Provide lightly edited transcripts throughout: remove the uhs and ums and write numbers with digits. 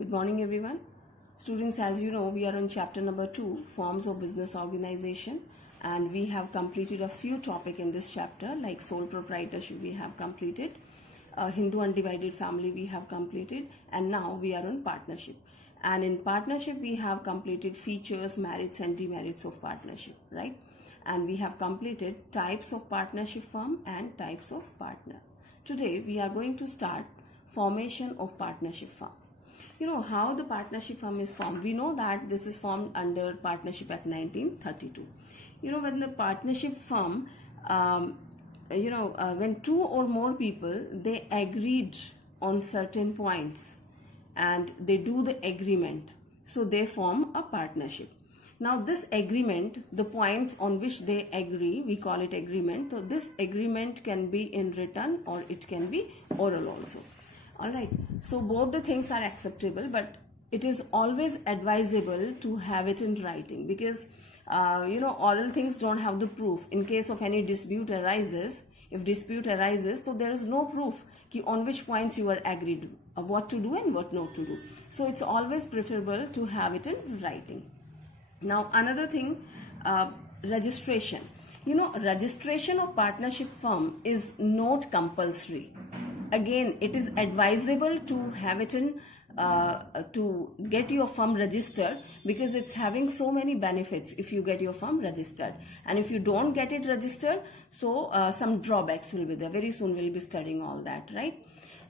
Good morning, everyone. Students, as you know, we are on chapter number 2, Forms of Business Organization, and we have completed a few topics in this chapter, like sole proprietorship we have completed, Hindu undivided family we have completed, and now we are on partnership. And in partnership, we have completed features, merits, and demerits of partnership, right? And we have completed types of partnership firm and types of partner. Today, we are going to start formation of partnership firm. You know how the partnership firm is formed. We know that this is formed under Partnership Act 1932. You know, when the partnership firm, when two or more people, they agreed on certain points and they do the agreement. So they form a partnership. Now this agreement, the points on which they agree, we call it agreement. So this agreement can be in written or it can be oral also. Alright, so both the things are acceptable, but it is always advisable to have it in writing because oral things don't have the proof. In case of any dispute arises, so there is no proof on which points you are agreed of what to do and what not to do. So it's always preferable to have it in writing. Now another thing, registration. You know, registration of partnership firm is not compulsory. Again, it is advisable to have it in to get your firm registered because it's having so many benefits if you get your firm registered. And if you don't get it registered, so some drawbacks will be there. Very soon we'll be studying all that, right?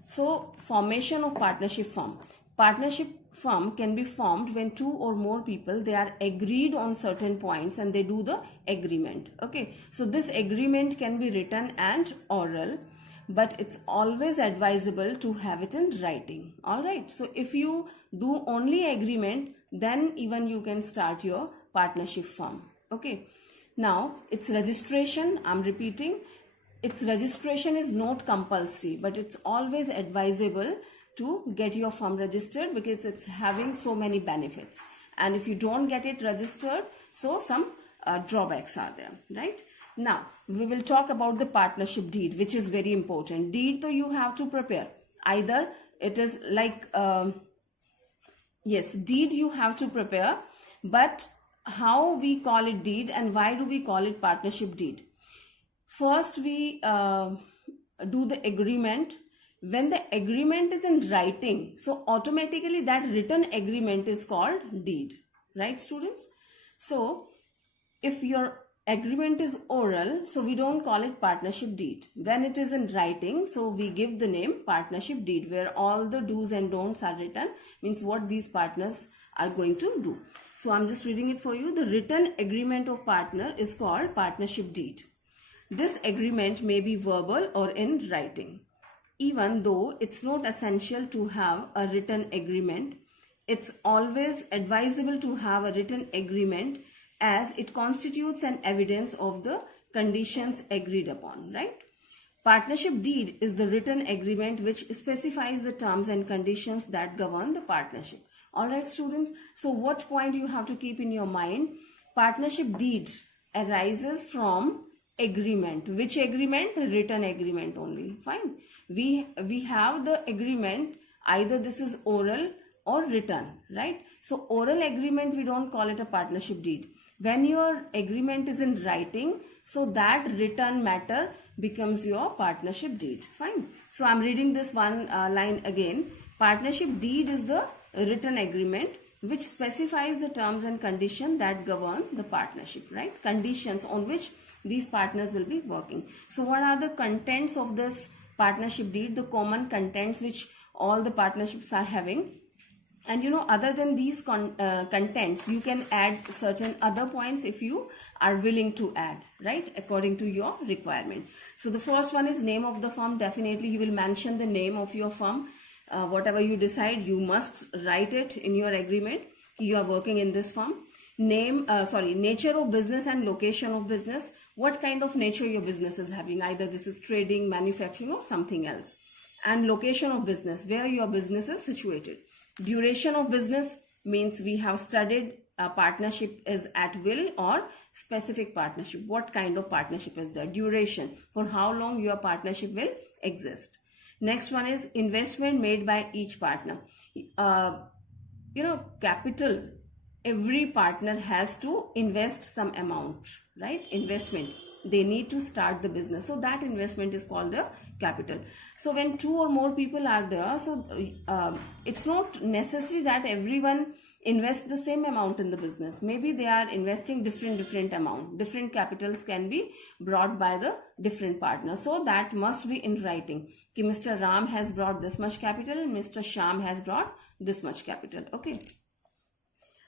So formation of partnership firm. Partnership firm can be formed when two or more people, they are agreed on certain points and they do the agreement. Okay, so this agreement can be written and oral, but it's always advisable to have it in writing. All right, so if you do only agreement, then even you can start your partnership firm. Okay, now its registration, I'm repeating, its registration is not compulsory, but it's always advisable to get your firm registered because it's having so many benefits. And if you don't get it registered, so some drawbacks are there, right? Now, we will talk about the partnership deed, which is very important. Deed, though, you have to prepare. Either it is like, deed you have to prepare, but how we call it deed and why do we call it partnership deed? First, we do the agreement. When the agreement is in writing, so automatically that written agreement is called deed, right, students? So, if your agreement is oral, so we don't call it partnership deed. When it is in writing, so we give the name partnership deed, where all the do's and don'ts are written, means what these partners are going to do. So I'm just reading it for you. The written agreement of partner is called partnership deed. This agreement may be verbal or in writing. Even though it's not essential to have a written agreement, it's always advisable to have a written agreement as it constitutes an evidence of the conditions agreed upon, right? Partnership deed is the written agreement which specifies the terms and conditions that govern the partnership. All right, students. So what point you have to keep in your mind? Partnership deed arises from agreement. Which agreement? Written agreement only. Fine. We have the agreement, either this is oral or written, right? So oral agreement, we don't call it a partnership deed. When your agreement is in writing, so that written matter becomes your partnership deed. Fine. So I'm reading this one line again. Partnership deed is the written agreement which specifies the terms and conditions that govern the partnership, right? Conditions on which these partners will be working. So what are the contents of this partnership deed? The common contents which all the partnerships are having. And you know, other than these contents, you can add certain other points if you are willing to add, right, according to your requirement. So the first one is name of the firm. Definitely you will mention the name of your firm. Whatever you decide, you must write it in your agreement. You are working in this firm. Nature of business and location of business. What kind of nature your business is having? Either this is trading, manufacturing, or something else. And location of business, where your business is situated. Duration of business means we have studied a partnership is at will or specific partnership. What kind of partnership is there? Duration, for how long your partnership will exist. Next one is investment made by each partner. capital, every partner has to invest some amount, right? Investment. They need to start the business. So that investment is called the capital. So when two or more people are there, so it's not necessary that everyone invest the same amount in the business. Maybe they are investing different amount. Different capitals can be brought by the different partners. So that must be in writing. Ki Mr. Ram has brought this much capital, Mr. Sham has brought this much capital. Okay.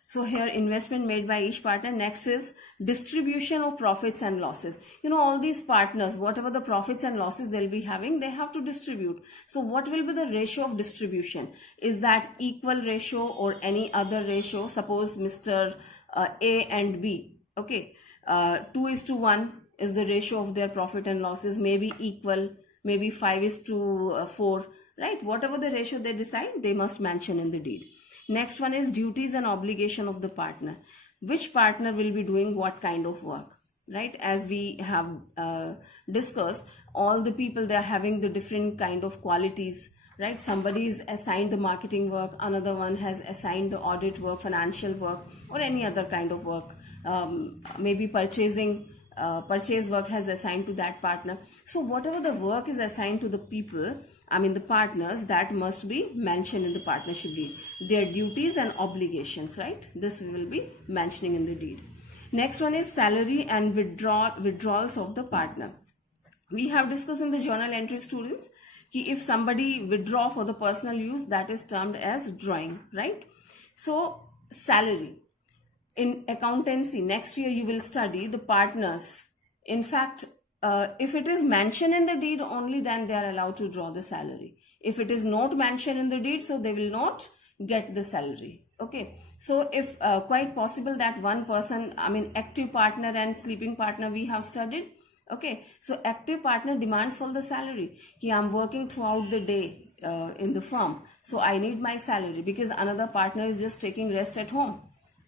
So here investment made by each partner. Next is distribution of profits and losses. All these partners, whatever the profits and losses they'll be having, they have to distribute. So what will be the ratio of distribution? Is that equal ratio or any other ratio? Suppose Mr. A and B, okay, 2:1 is the ratio of their profit and losses, maybe equal, maybe 5:4, right? Whatever the ratio they decide, they must mention in the deed. Next one is duties and obligation of the partner. Which partner will be doing what kind of work, right? As we have discussed, all the people, they are having the different kind of qualities, right? Somebody is assigned the marketing work, another one has assigned the audit work, financial work, or any other kind of work. Maybe purchase work has assigned to that partner. So whatever the work is assigned to the people, the partners, that must be mentioned in the partnership deed. Their duties and obligations, right? This we will be mentioning in the deed. Next one is salary and withdrawals of the partner. We have discussed in the journal entry, students, कि if somebody withdraw for the personal use, that is termed as drawing, right? So salary. In accountancy, next year you will study the partners. In fact, if it is mentioned in the deed only, then they are allowed to draw the salary. If it is not mentioned in the deed, so they will not get the salary. Okay. So if quite possible that one person, active partner and sleeping partner we have studied. Okay. So active partner demands for the salary. Ki I'm working throughout the day in the firm. So I need my salary, because another partner is just taking rest at home.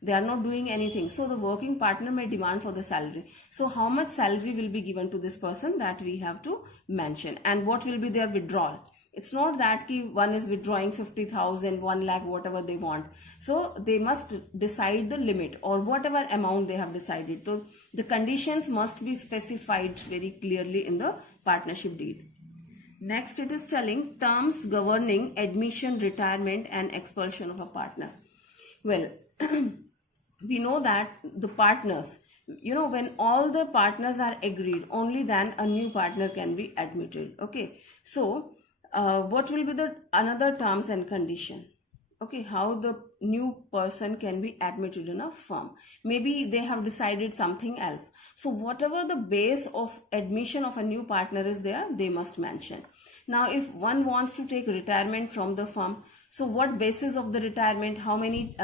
They are not doing anything. So the working partner may demand for the salary. So how much salary will be given to this person, that we have to mention. And what will be their withdrawal? It's not that one is withdrawing 50,000, 1 lakh, whatever they want. So they must decide the limit or whatever amount they have decided. So the conditions must be specified very clearly in the partnership deed. Next, it is telling terms governing admission, retirement and expulsion of a partner. Well, we know that the partners, when all the partners are agreed, only then a new partner can be admitted. Okay. So what will be the another terms and condition? Okay, how the new person can be admitted in a firm. Maybe they have decided something else. So whatever the base of admission of a new partner is there, they must mention. Now, if one wants to take retirement from the firm, so what basis of the retirement, how many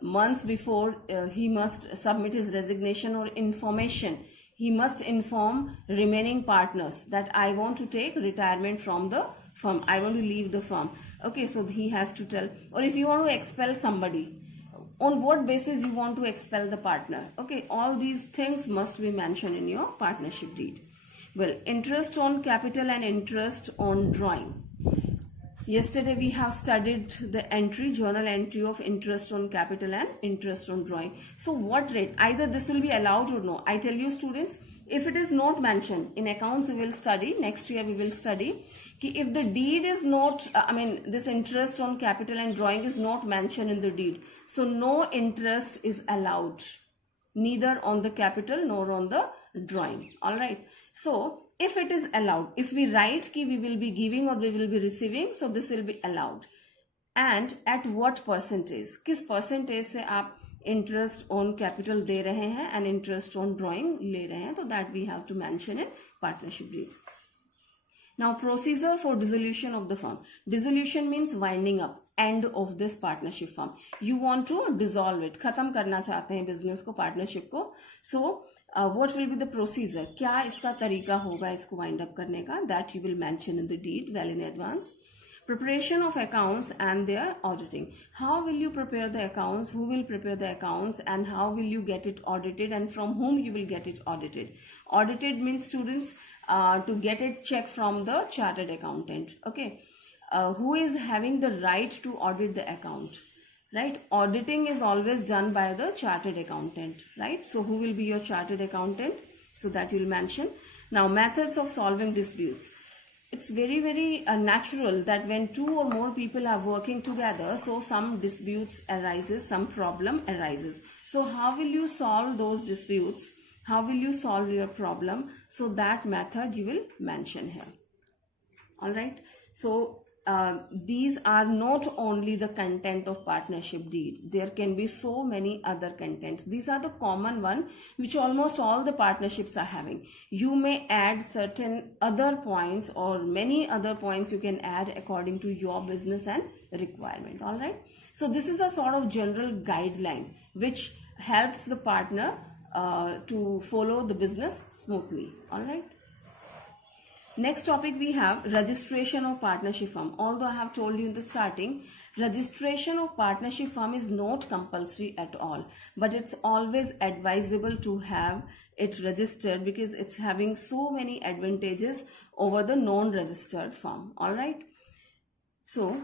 months before he must submit his resignation or information, he must inform remaining partners that I want to take retirement from the firm, I want to leave the firm. Okay, so he has to tell. Or if you want to expel somebody, on what basis you want to expel the partner. Okay, all these things must be mentioned in your partnership deed. Well, interest on capital and interest on drawing. Yesterday we have studied the entry, journal entry of interest on capital and interest on drawing. So what rate? Either this will be allowed or no. I tell you, students, if it is not mentioned in accounts, we will study, next year we will study, if the deed is not, this interest on capital and drawing is not mentioned in the deed, so no interest is allowed, neither on the capital nor on the drawing. All right. So if it is allowed, if we write कि we will be giving or we will be receiving, so this will be allowed. And at what percentage? किस percentage से आप interest on capital दे रहे हैं and interest on drawing ले रहे हैं, तो that we have to mention in partnership deed. Now, procedure for dissolution of the firm. Dissolution means winding up, end of this partnership firm. You want to dissolve it, खत्म करना चाहते हैं business को, partnership को. So what will be the procedure? क्या इसका तरीका होगा इसको wind up करने का? That you will mention in the deed well in advance. Preparation of accounts and their auditing. How will you prepare the accounts? Who will prepare the accounts? And how will you get it audited? And from whom you will get it audited? Audited means, students, to get it checked from the chartered accountant. Okay. Who is having the right to audit the account? right? Auditing is always done by the chartered accountant, right? So who will be your chartered accountant? So that you'll mention. Now, methods of solving disputes. It's very natural that when two or more people are working together, so some disputes arises, some problem arises. So how will you solve those disputes? How will you solve your problem? So that method you will mention here. All right. So these are not only the content of partnership deed. There can be so many other contents. These are the common one which almost all the partnerships are having. You may add certain other points or many other points you can add according to your business and requirement. All right. So this is a sort of general guideline which helps the partner to follow the business smoothly. All right. Next topic we have registration of partnership firm. Although I have told you in the starting, registration of partnership firm is not compulsory at all, but it's always advisable to have it registered because it's having so many advantages over the non-registered firm. All right. So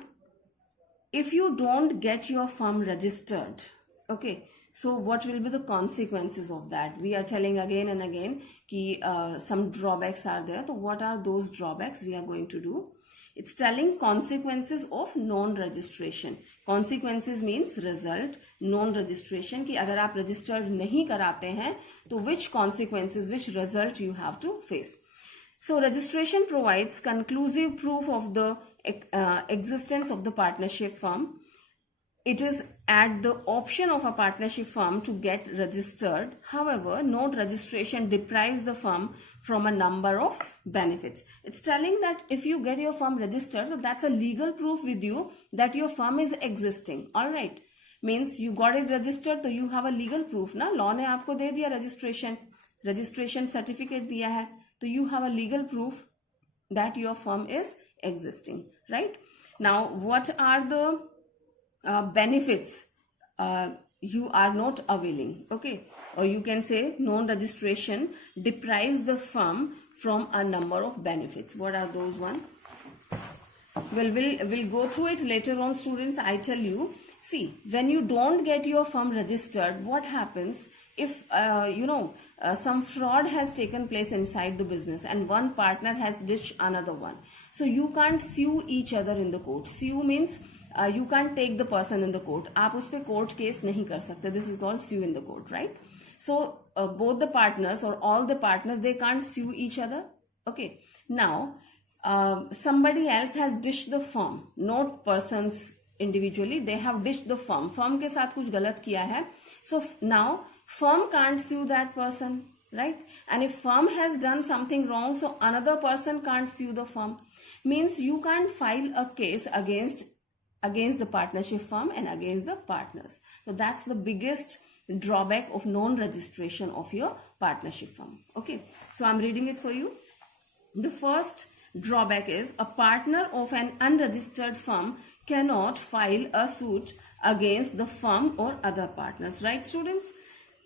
if you don't get your firm registered, okay, so what will be the consequences of that? We are telling again and again ki some drawbacks are there. So what are those drawbacks we are going to do? It's telling consequences of non-registration. Consequences means result. Non-registration ki agar aap registered nahi karate hain, to which consequences, which result you have to face. So registration provides conclusive proof of the existence of the partnership firm. It is at the option of a partnership firm to get registered. However, no registration deprives the firm from a number of benefits. It's telling that if you get your firm registered, so that's a legal proof with you that your firm is existing. All right. Means you got it registered, so you have a legal proof. Na? Law ne aapko de diya registration certificate diya hai. So you have a legal proof that your firm is existing. Right. Now, what are the benefits you are not availing? Okay, or you can say non-registration deprives the firm from a number of benefits. What are those one? Well, we'll go through it later on, students. I tell you, see, when you don't get your firm registered, what happens if some fraud has taken place inside the business and one partner has ditched another one? So you can't sue each other in the court. Sue means you can't take the person in the court. आप उस पे court case नहीं कर सकते. This is called sue in the court, right? So both the partners or all the partners, they can't sue each other. Okay. Now somebody else has ditched the firm, not persons individually. They have ditched the firm. Firm के साथ कुछ गलत किया है. So now firm can't sue that person, right? And if firm has done something wrong, so another person can't sue the firm. Means you can't file a case against the partnership firm and against the partners. So that's the biggest drawback of non-registration of your partnership firm. Okay, so I'm reading it for you. The first drawback is a partner of an unregistered firm cannot file a suit against the firm or other partners. Right, students?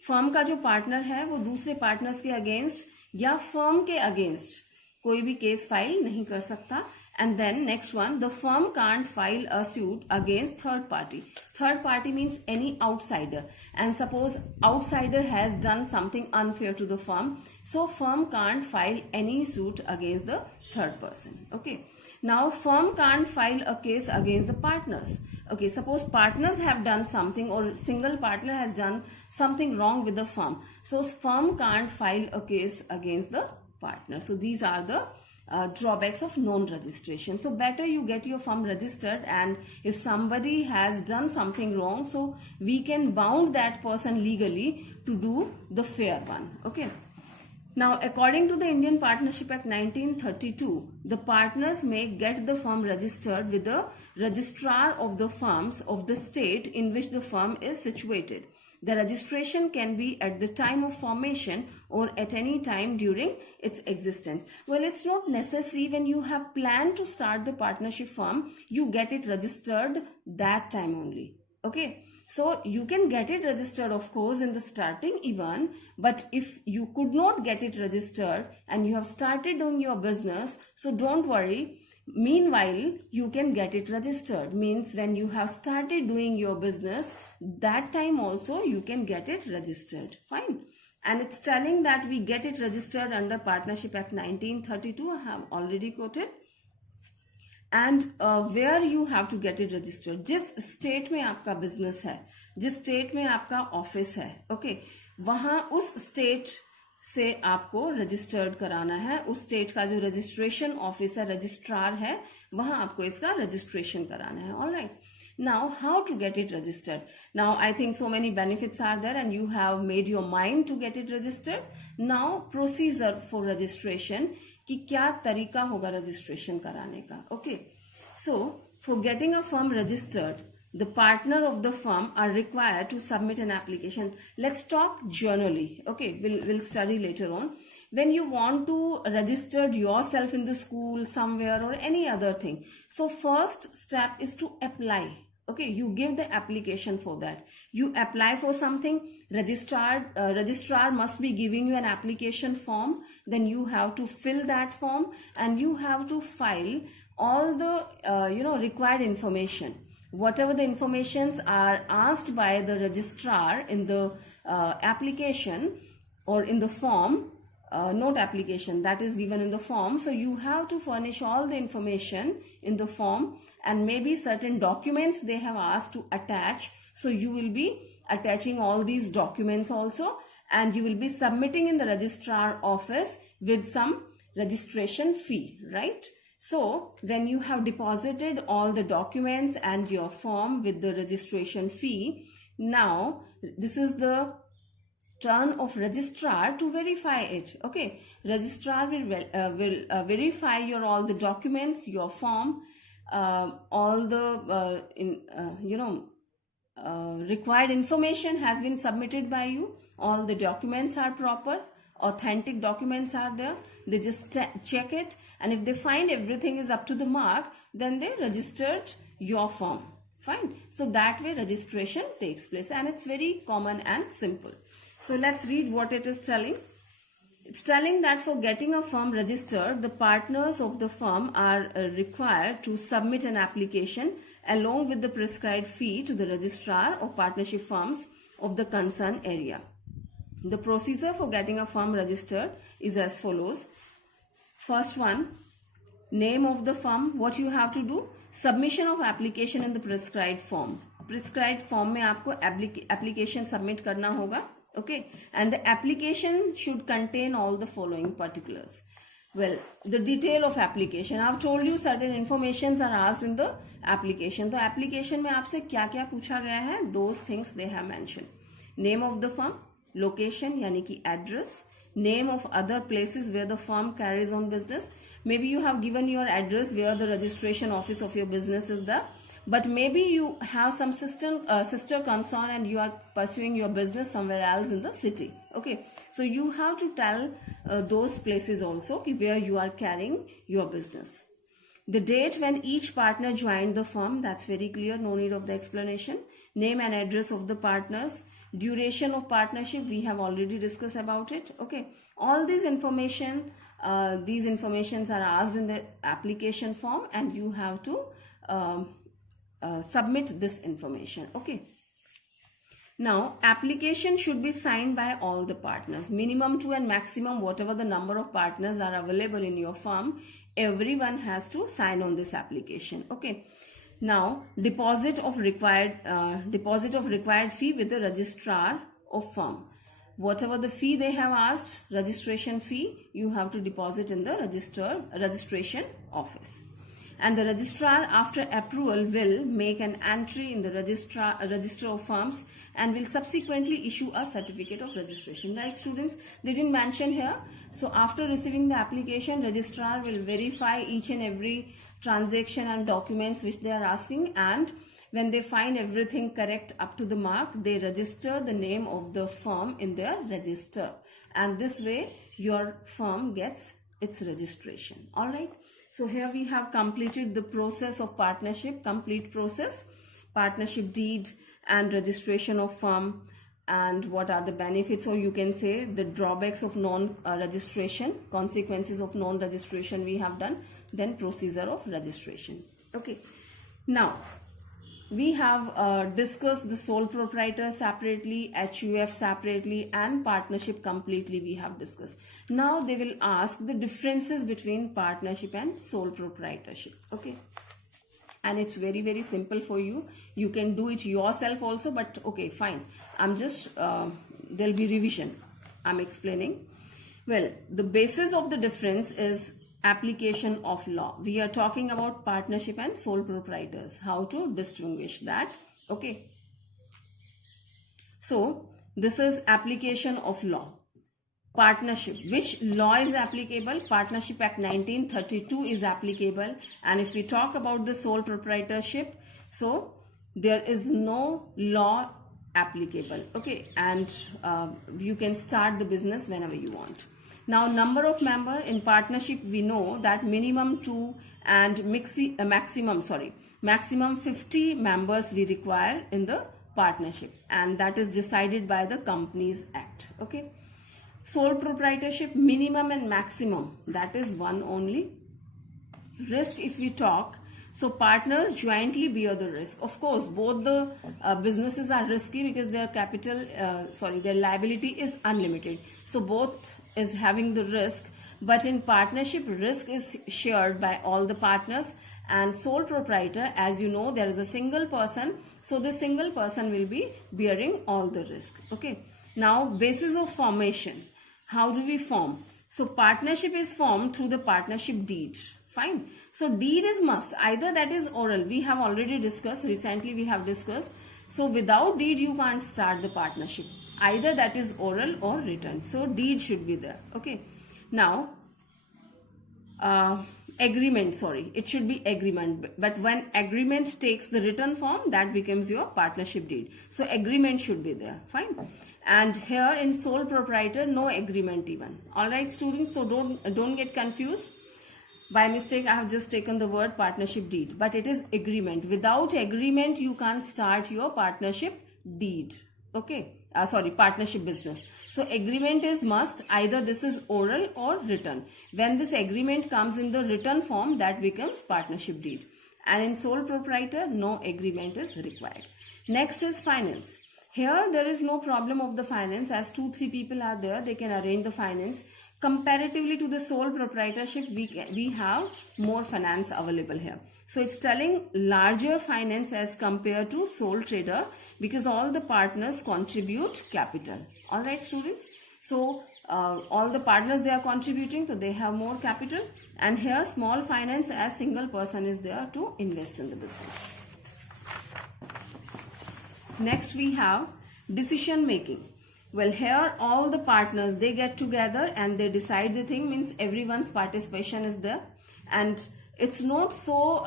Firm का जो partner है वो दूसरे partners के against या firm के against कोई भी केस फाइल नहीं कर सकता. And then next one, the firm can't file a suit against third party. Third party means any outsider. And suppose outsider has done something unfair to the firm, so firm can't file any suit against the third person. Okay. Now firm can't file a case against the partners. Okay, suppose partners have done something or single partner has done something wrong with the firm. So firm can't file a case against the partner. So these are the drawbacks of non-registration. So better you get your firm registered, and if somebody has done something wrong, so we can bound that person legally to do the fair one. Okay. Now, according to the Indian Partnership Act 1932, the partners may get the firm registered with the registrar of the firms of the state in which the firm is situated. The registration can be at the time of formation or at any time during its existence. Well, it's not necessary when you have planned to start the partnership firm, you get it registered that time only. Okay. So you can get it registered, of course, in the starting even, but if you could not get it registered and you have started doing your business, so don't worry. Meanwhile, you can get it registered. Means when you have started doing your business, that time also you can get it registered. Fine. And it's telling that we get it registered under Partnership Act 1932. I have already quoted. And where you have to get it registered, जिस state में आपका business है, जिस state में आपका office है, okay, वहां उस स्टेट से आपको रजिस्टर्ड कराना है. उस स्टेट का जो रजिस्ट्रेशन ऑफिसर रजिस्ट्रार है, वहां आपको इसका रजिस्ट्रेशन कराना है. All right. Now, how to get it registered? Now, I think so many benefits are there and you have made your mind to get it registered. Now, procedure for registration, कि क्या तरीका होगा registration कराने का. Okay. So, for getting a firm registered, the partner of the firm are required to submit an application. Let's talk generally. Okay, we'll study later on. When you want to register yourself in the school somewhere or any other thing, so first step is to apply. Okay, you give the application for that. You apply for something, registrar must be giving you an application form. Then you have to fill that form and you have to file all the required information. Whatever the informations are asked by the registrar in the application or in the form, note application that is given in the form. So you have to furnish all the information in the form, and maybe certain documents they have asked to attach. So you will be attaching all these documents also, and you will be submitting in the registrar office with some registration fee, right? So when you have deposited all the documents and your form with the registration fee, now this is the turn of registrar to verify it. Okay, registrar will verify your all the documents, your form, all the required information has been submitted by you. All the documents are proper, authentic documents are there. They just check it, and if they find everything is up to the mark, then they registered your form. Fine. So that way registration takes place, and it's very common and simple. So let's read what it is telling. It's telling that for getting a firm registered, the partners of the firm are required to submit an application along with the prescribed fee to the registrar of partnership firms of the concerned area. The procedure for getting a firm registered is as follows. First one, name of the firm. What you have to do? Submission of application in the prescribed form. Prescribed form में आपको application submit करना होगा. Okay, and the application should contain all the following particulars. Well, the detail of application. I've told you certain informations are asked in the application. तो application में आपसे क्या क्या पूछा गया है? Those things they have mentioned. Name of the firm, location यानी कि address, name of other places where the firm carries on business. Maybe you have given your address where the registration office of your business is there. But maybe you have some sister concern and you are pursuing your business somewhere else in the city. Okay, so you have to tell those places also where you are carrying your business. The date when each partner joined the firm, that's very clear, no need of the explanation. Name and address of the partners. Duration of partnership, we have already discussed about it. Okay, all these informations are asked in the application form, and you have to submit this information. Okay, now application should be signed by all the partners. Minimum 2 and maximum whatever the number of partners are available in your firm, everyone has to sign on this application. Okay, now deposit of required fee with the registrar of firm. Whatever the fee they have asked, registration fee, you have to deposit in the registration office. And the registrar after approval will make an entry in the register of firms and will subsequently issue a certificate of registration. Right, students? They didn't mention here. So after receiving the application, registrar will verify each and every transaction and documents which they are asking, and when they find everything correct up to the mark, they register the name of the firm in their register, and this way your firm gets its registration. All right. So here we have completed the process of partnership, complete process, partnership deed and registration of firm, and what are the benefits, or you can say the drawbacks of non-registration, consequences of non-registration we have done, then procedure of registration. Okay, now we have discussed the sole proprietor separately, HUF separately, and partnership completely we have discussed. Now they will ask the differences between partnership and sole proprietorship. Okay, and it's very, very simple for you. You can do it yourself also, but okay, fine. I'm just, there'll be revision. I'm explaining. Well, the basis of the difference is application of law. We are talking about partnership and sole proprietors, how to distinguish that. Okay. So, this is application of law. Partnership, which law is applicable? Partnership Act 1932 is applicable. And if we talk about the sole proprietorship, so there is no law applicable. Okay, and you can start the business whenever you want. Now, number of member in partnership, we know that minimum 2 and maximum 50 members we require in the partnership, and that is decided by the Companies Act. Okay. Sole proprietorship, minimum and maximum, that is one only. Risk, if we talk, so partners jointly bear the risk. Of course, both the businesses are risky because their their liability is unlimited. So both is having the risk, but in partnership, risk is shared by all the partners. And sole proprietor, as you know, there is a single person, so the single person will be bearing all the risk. Okay. Now, basis of formation. How do we form? So partnership is formed through the partnership deed. Fine. So deed is must. Either that is oral. We have already discussed. Recently we have discussed. So without deed you can't start the partnership. Either that is oral or written. So deed should be there. Okay. Now agreement. Sorry, it should be agreement. But when agreement takes the written form, that becomes your partnership deed. So agreement should be there. Fine. And here in sole proprietor, no agreement even. All right, students, so don't get confused. By mistake, I have just taken the word partnership deed, but it is agreement. Without agreement, you can't start your partnership deed. Okay, partnership business. So agreement is must. Either this is oral or written. When this agreement comes in the written form, that becomes partnership deed. And in sole proprietor, no agreement is required. Next is finance. Here there is no problem of the finance, as 2-3 people are there, they can arrange the finance. Comparatively to the sole proprietorship, we have more finance available here. So it's telling larger finance as compared to sole trader, because all the partners contribute capital. All right, students. So all the partners, they are contributing, so they have more capital. And here small finance, as single person is there to invest in the business. Next we have decision making. Well, here all the partners, they get together and they decide the thing, means everyone's participation is there. And it's not so,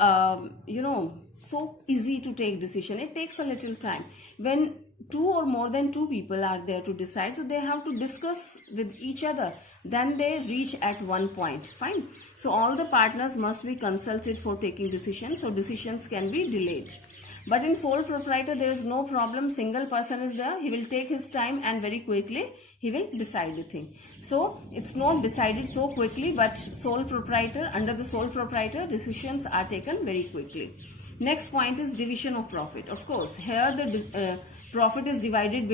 so easy to take decision. It takes a little time. When 2 or more than 2 people are there to decide, so they have to discuss with each other. Then they reach at one point. Fine. So all the partners must be consulted for taking decisions. So decisions can be delayed. But in sole proprietor, there is no problem. Single person is there. He will take his time and very quickly he will decide the thing. So it's not decided so quickly, but sole proprietor, under the sole proprietor, decisions are taken very quickly. Next point is division of profit. Of course, here the profit is divided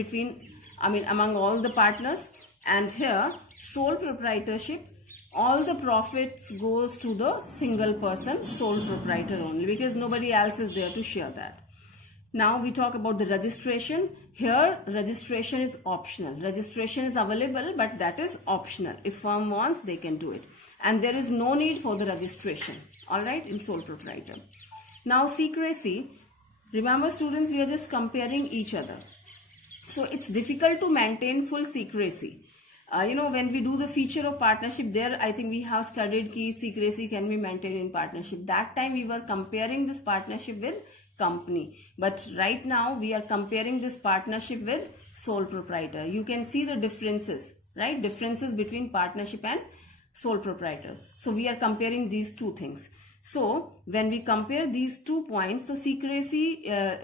among all the partners. And here sole proprietorship, all the profits goes to the single person, sole proprietor only, because nobody else is there to share that. Now we talk about the registration. Here registration is optional. Registration is available, but that is optional. If firm wants, they can do it. And there is no need for the registration. All right, in sole proprietor. Now secrecy. Remember students, we are just comparing each other. So it's difficult to maintain full secrecy. When we do the feature of partnership, there I think we have studied key secrecy can be maintained in partnership. That time we were comparing this partnership with company. But right now we are comparing this partnership with sole proprietor. You can see the differences, right? Differences between partnership and sole proprietor. So we are comparing these two things. So when we compare these 2 points, so secrecy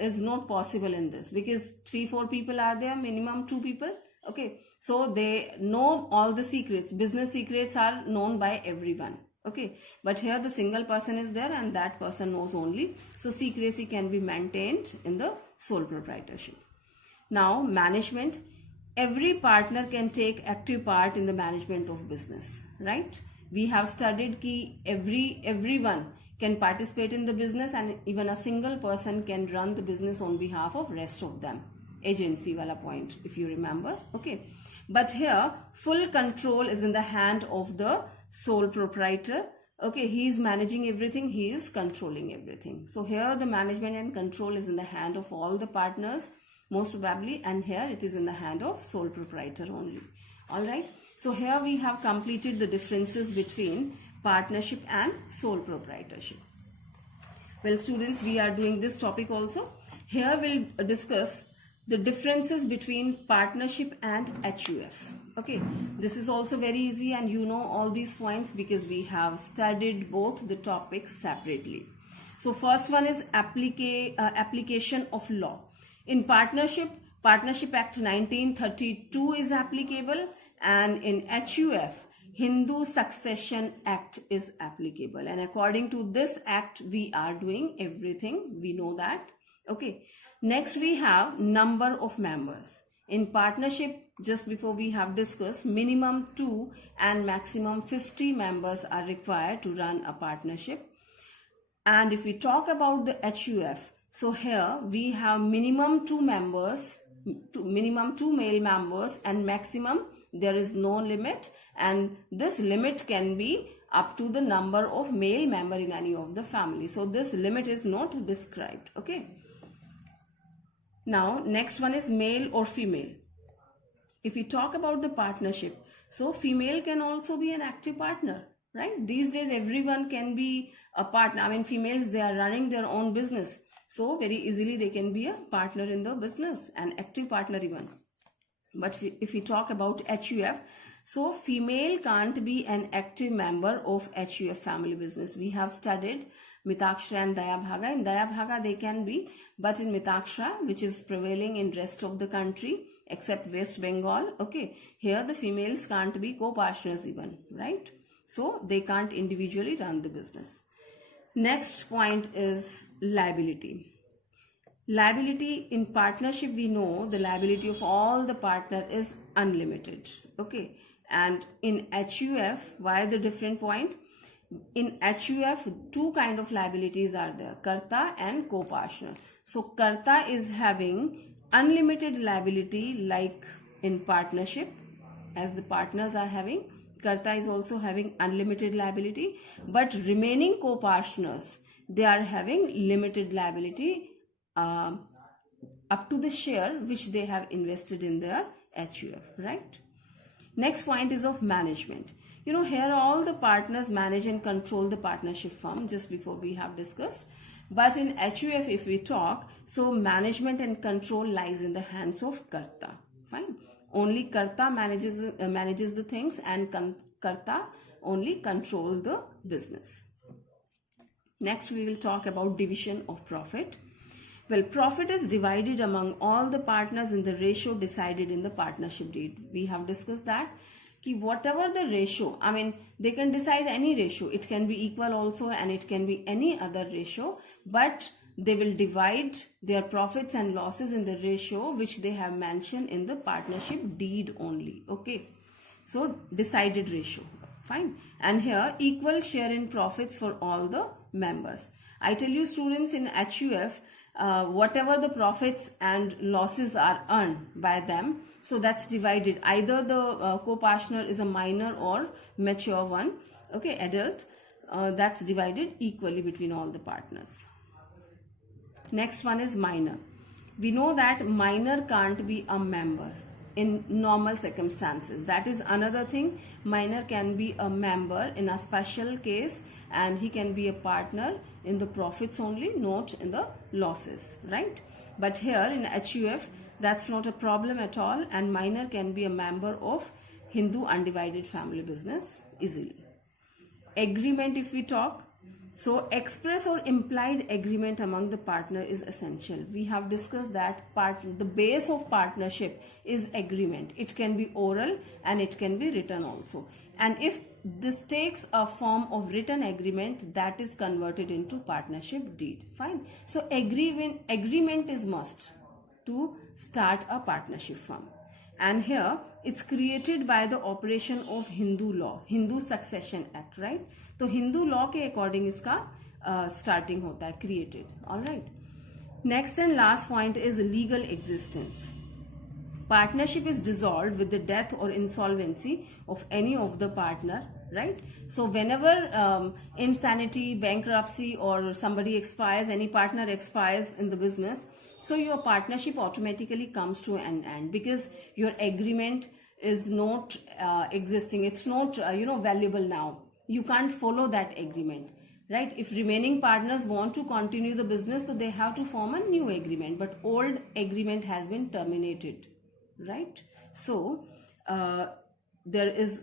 is not possible in this, because 3-4 people are there, minimum 2 people. Okay, so they know all the secrets. Business secrets are known by everyone. Okay, but here the single person is there and that person knows only. So secrecy can be maintained in the sole proprietorship. Now management. Every partner can take active part in the management of business, right? We have studied कि everyone can participate in the business, and even a single person can run the business on behalf of rest of them. Agency wala point, if you remember. Okay, but here full control is in the hand of the sole proprietor. Okay, he is managing everything, he is controlling everything. So here the management and control is in the hand of all the partners most probably, and here it is in the hand of sole proprietor only. All right, so here we have completed the differences between partnership and sole proprietorship. Well students, we are doing this topic also. Here we'll discuss the differences between partnership and HUF. Okay, this is also very easy, and you know all these points because we have studied both the topics separately. So first one is application of law. In Partnership Act 1932 is applicable, and in HUF, Hindu Succession Act is applicable. And according to this act, we are doing everything. We know that. Okay. Next, we have number of members. In partnership, just before we have discussed, minimum 2 and maximum 50 members are required to run a partnership. And if we talk about the HUF, so here we have minimum 2 members, minimum 2 male members, and maximum there is no limit, and this limit can be up to the number of male member in any of the family. So this limit is not described. Okay. Now next one is male or female. If we talk about the partnership, so female can also be an active partner, right? These days everyone can be a partner. I mean, females, they are running their own business. So very easily they can be a partner in the business, an active partner even. But if we talk about HUF, so female can't be an active member of HUF family business. We have studied Mitaksha and Dayabhaga. In Dayabhaga they can be, but in Mitaksha, which is prevailing in rest of the country except West Bengal, okay, here the females can't be co-partners even, right? So they can't individually run the business. Next point is liability. Liability in partnership, we know the liability of all the partner is unlimited. Okay, and in HUF, why the different point? In HUF, 2 kind of liabilities are there, Karta and co-partner. So Karta is having unlimited liability like in partnership, as the partners are having. Karta is also having unlimited liability, but remaining co-partners, they are having limited liability up to the share which they have invested in their HUF, right? Next point is of management. You know, here all the partners manage and control the partnership firm, just before we have discussed. But in HUF, if we talk, so management and control lies in the hands of Karta. Fine. Only Karta manages the things, and Karta only control the business. Next, we will talk about division of profit. Well, profit is divided among all the partners in the ratio decided in the partnership deed. We have discussed that. Whatever the ratio, I mean, they can decide any ratio. It can be equal also, and it can be any other ratio, but they will divide their profits and losses in the ratio which they have mentioned in the partnership deed only. Okay, so decided ratio. Fine. And here equal share in profits for all the members. I tell you students, in HUF, whatever the profits and losses are earned by them, so that's divided. Either the co-partner is a minor or mature one, okay, adult, that's divided equally between all the partners. Next one is minor. We know that minor can't be a member in normal circumstances. That is another thing. Minor can be a member in a special case, and he can be a partner in the profits only, not in the losses, right? But here in HUF, that's not a problem at all, and minor can be a member of Hindu undivided family business easily. Agreement, if we talk, So express or implied agreement among the partner is essential. We have discussed that the base of partnership is agreement. It can be oral and it can be written also. And if this takes a form of written agreement, that is converted into partnership deed. Fine. So agreement is must to start a partnership firm. And here it's created by the operation of Hindu law, Hindu Succession Act, right? तो Hindu law के according इसका starting होता है, created. Alright. Next and last point is legal existence. Partnership is dissolved with the death or insolvency of any of the partner, right? So whenever insanity, bankruptcy, or somebody expires, any partner expires in the business, so your partnership automatically comes to an end because your agreement is not existing. It's not valuable now. You can't follow that agreement, right? If remaining partners want to continue the business, so they have to form a new agreement, but old agreement has been terminated, right? So there is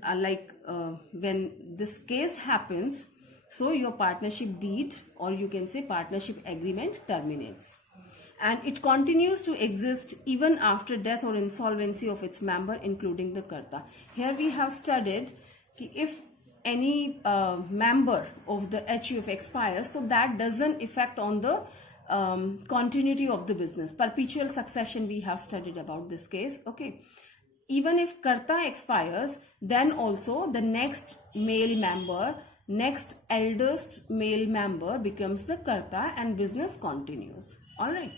when this case happens, so your partnership deed, or you can say partnership agreement, terminates, and it continues to exist even after death or insolvency of its member, including the karta. Here we have studied if any member of the HUF expires, so that doesn't affect on the continuity of the business. Perpetual succession we have studied about this case. Okay, even if karta expires, then also the next male member, next eldest male member becomes the karta and business continues. All right,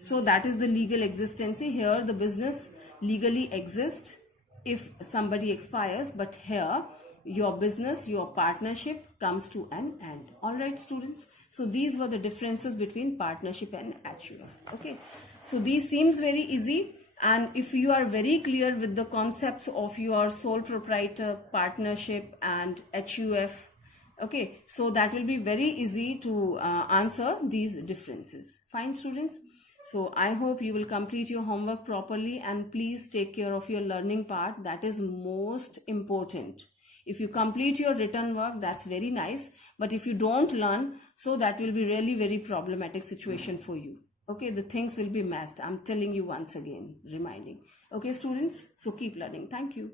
so that is the legal existency. Here the business legally exists if somebody expires, but here your business, your partnership comes to an end. All right, students. So these were the differences between partnership and HUF. Okay. So these seems very easy. And if you are very clear with the concepts of your sole proprietor, partnership and HUF, okay, so that will be very easy to answer these differences. Fine, students. So I hope you will complete your homework properly, and please take care of your learning part. That is most important. If you complete your written work, that's very nice. But if you don't learn, so that will be really very problematic situation for you. Okay, the things will be messed. I'm telling you once again, reminding. Okay, students, so keep learning. Thank you.